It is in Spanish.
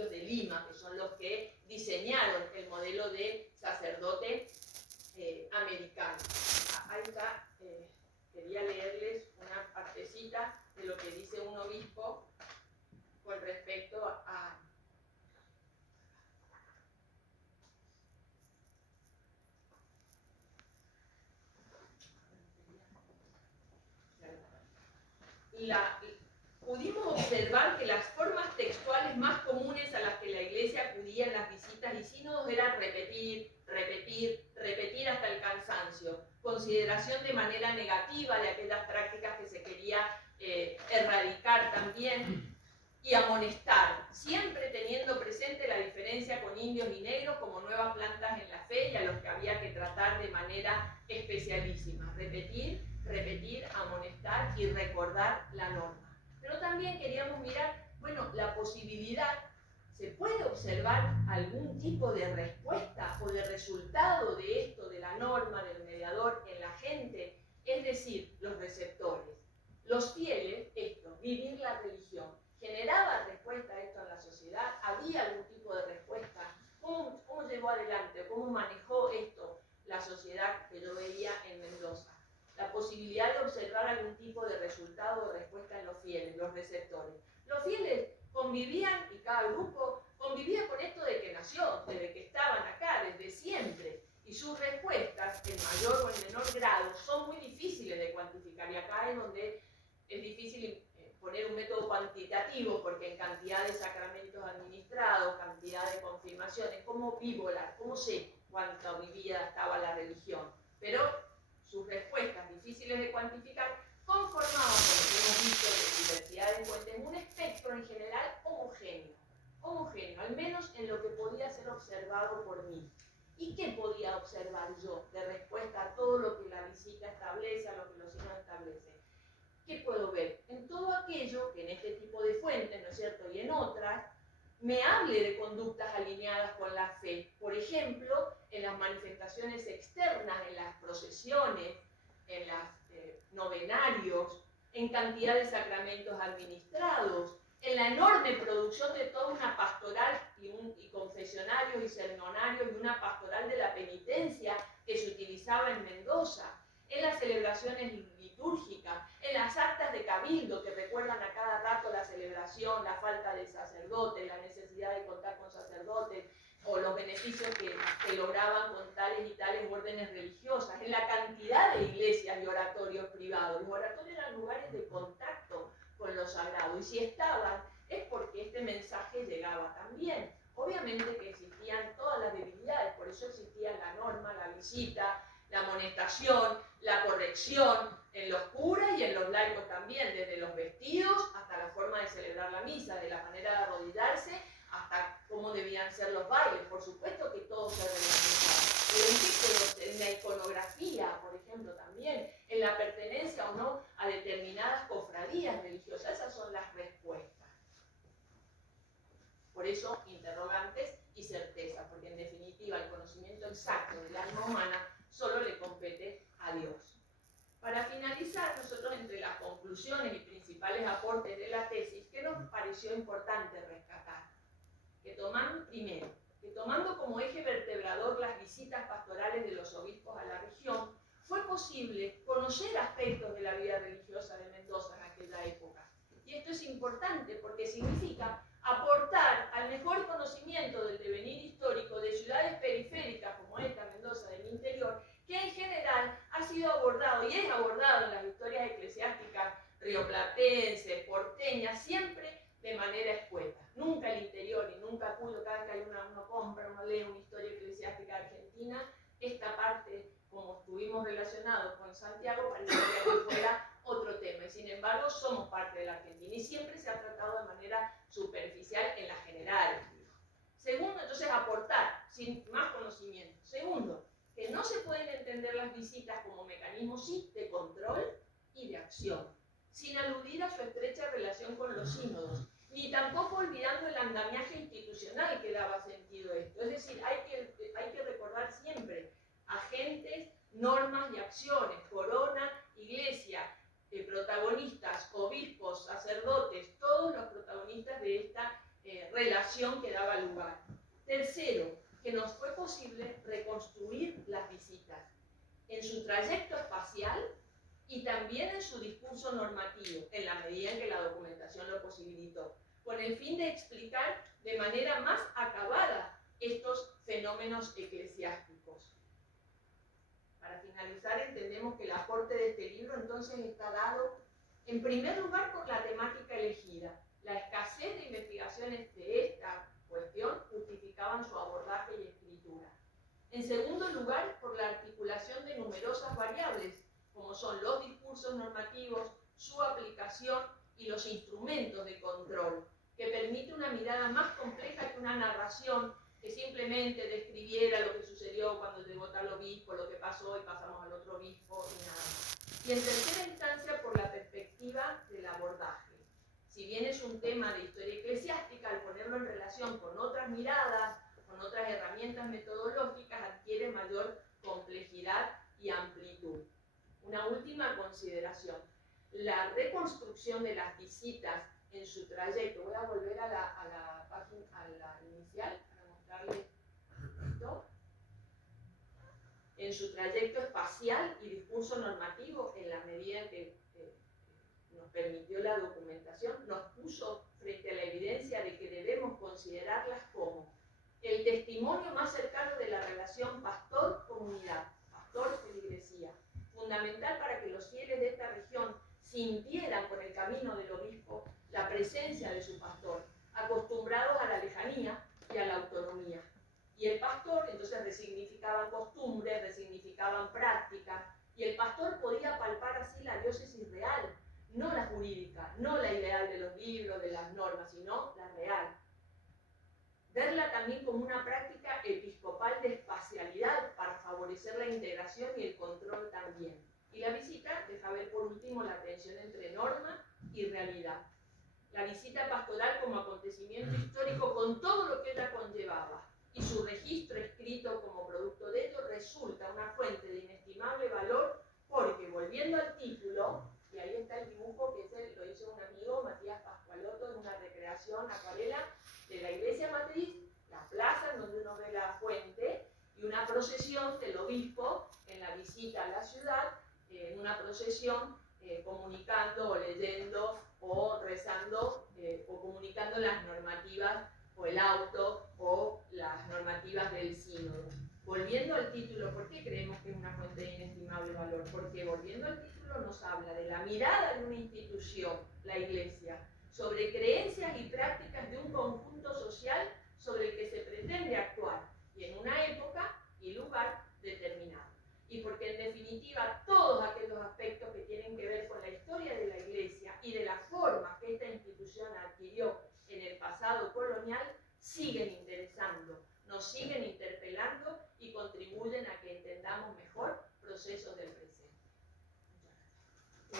concilios de Lima, que son los que diseñaron el modelo de sacerdote americano. Ahí está, quería leerles una partecita de lo que dice un obispo con respecto a pudimos observar que las formas textuales más comunes a las que la Iglesia acudía en las visitas y sínodos eran repetir, repetir, repetir hasta el cansancio, consideración de manera negativa de aquellas prácticas que se quería erradicar también, y amonestar, siempre teniendo presente la diferencia con indios y negros como nuevas plantas en la fe y a los que había que tratar de manera especialísima. Repetir, repetir, amonestar y recordar la norma. Pero también queríamos mirar, bueno, la posibilidad, ¿se puede observar algún tipo de respuesta o de resultado de esto, de la norma, del mediador en la gente? Es decir, los receptores. Los fieles, esto, vivir la religión. ¿Generaba respuesta a esto en la sociedad? ¿Había algún tipo de respuesta? ¿Cómo llevó adelante? ¿Cómo manejó esto la sociedad que yo veía en Mendoza? La posibilidad de observar algún tipo de resultado o respuesta en los fieles, los receptores. Los fieles convivían, y cada grupo convivía con esto de que nació, desde que estaban acá, desde siempre. Y sus respuestas, en mayor o en menor grado, son muy difíciles de cuantificar. Y acá es donde es difícil poner un método cuantitativo, porque en cantidad de sacramentos administrados, cantidad de confirmaciones, ¿cómo vivo cómo sé cuánto vivida estaba la religión? Pero sus respuestas difíciles de cuantificar conformaban, como hemos visto de diversidad de fuentes, un espectro en general homogéneo, al menos en lo que podía ser observado por mí. ¿Y qué podía observar yo de respuesta a todo lo que la visita establece, a lo que los signos establecen? ¿Qué puedo ver? En todo aquello que en este tipo de fuentes, ¿no es cierto?, y en otras, me hable de conductas alineadas con la fe. Por ejemplo, en las manifestaciones externas, en las procesiones, en los novenarios, en cantidad de sacramentos administrados, en la enorme producción de toda una pastoral y confesionarios y sermonarios y una pastoral de la penitencia que se utilizaba en Mendoza, en las celebraciones litúrgicas, en las actas de cabildo que recuerdan a cada rato la celebración, la falta de sacerdotes, la necesidad de contar con sacerdotes, o los beneficios que lograban con tales y tales órdenes religiosas, en la cantidad de iglesias y oratorios privados. Los oratorios eran lugares de contacto con lo sagrado, y si estaban, es porque este mensaje llegaba también. Obviamente que existían todas las debilidades, por eso existía la norma, la visita, la amonestación, la corrección en los curas y en los laicos también, desde los vestidos hasta la forma de celebrar la misa, de la manera de arrodillarse hasta cómo debían ser los bailes. Por supuesto que todo se reglamentaba. Pero ¿en qué quedó? En la iconografía, por ejemplo, también, en la pertenencia o no a determinadas cofradías religiosas. Esas son las respuestas. Por eso, interrogantes y certeza, porque en definitiva el conocimiento exacto del alma humana solo le compete a Dios. Para finalizar, nosotros entre las conclusiones y principales aportes de la tesis, ¿qué nos pareció importante rescatar? Que tomando como eje vertebrador las visitas pastorales de los obispos a la región, fue posible conocer aspectos de la vida religiosa de Mendoza en aquella época. Y esto es importante porque significa aportar al mejor conocimiento del devenir histórico de ciudades periféricas como esta, Mendoza, del interior, que en general ha sido abordado y es abordado en las historias eclesiásticas rioplatenses, porteñas, siempre de manera escueta. Nunca el interior y nunca Cuyo, cada vez que uno compra, uno lee una historia eclesiástica argentina, esta parte, como estuvimos relacionados con Santiago, parecería que fuera otro tema. Y sin embargo, somos parte de la Argentina y siempre se ha tratado de manera superficial en la general. Segundo, entonces, aportar sin más conocimiento. Segundo, que no se pueden entender las visitas como mecanismos sí de control y de acción, sin aludir a su estrecha relación con los sínodos, ni tampoco olvidando el andamiaje institucional que daba sentido a esto. Es decir, hay que recordar siempre agentes, normas y acciones, corona, iglesia, protagonistas, obispos, sacerdotes, todos los protagonistas de esta relación que daba lugar. Tercero, que nos fue posible reconstruir las visitas en su trayecto espacial y también en su discurso normativo, en la medida en que la documentación lo posibilitó, con el fin de explicar de manera más acabada estos fenómenos eclesiásticos. Para finalizar, entendemos que el aporte de este libro entonces está dado, en primer lugar, por la temática elegida. La escasez de investigaciones de esta cuestión justificaban su abordaje y escritura. En segundo lugar, por la articulación de numerosas variables, como son los discursos normativos, su aplicación y los instrumentos de control, que permite una mirada más compleja que una narración que simplemente describiera lo que sucedió cuando llegó tal obispo, lo que pasó y pasamos al otro obispo y nada más. Y en tercera instancia, por la perspectiva del abordaje. Si bien es un tema de historia eclesiástica, al ponerlo en relación con otras miradas, con otras herramientas metodológicas, adquiere mayor complejidad y amplitud. Una última consideración. La reconstrucción de las visitas en su trayecto, voy a volver a la página, a la inicial, para mostrarles esto. En su trayecto espacial y discurso normativo, en la medida que nos permitió la documentación, nos puso frente a la evidencia de que debemos considerarlas como el testimonio más cercano de la relación pastor-comunidad, pastor-feligresía, fundamental para que los fieles de esta región sintieran por el camino del obispo la presencia de su pastor, acostumbrados a la lejanía y a la autonomía. Y el pastor, entonces, resignificaban costumbres, resignificaban prácticas, y el pastor podía palpar así la diócesis real, no la jurídica, no la ideal de los libros, de las normas, sino la real. Verla también como una práctica episcopal de espacialidad para favorecer la integración y el control también. Y la visita deja ver por último la tensión entre norma y realidad. La visita pastoral como acontecimiento histórico con todo lo que ella conllevaba y su registro escrito como producto de ello resulta una fuente de inestimable valor porque, volviendo al título, y ahí está el dibujo que lo hizo un amigo, Matías Pascualotto, en una recreación acuarela de la iglesia matriz, la plaza en donde uno ve la fuente y una procesión del obispo en la visita a la ciudad, en una procesión comunicando o leyendo o rezando o comunicando las normativas o el auto o las normativas del sínodo. Volviendo al título, ¿por qué creemos que es una fuente de inestimable valor? Porque volviendo al título nos habla de la mirada de una institución, la Iglesia, sobre creencias y prácticas de un conjunto social sobre el que se pretende actuar y en una época y lugar determinado. Y porque en definitiva todos aquellos aspectos que tienen que ver con la historia de la Iglesia y de la forma que esta institución adquirió en el pasado colonial siguen interesando, nos siguen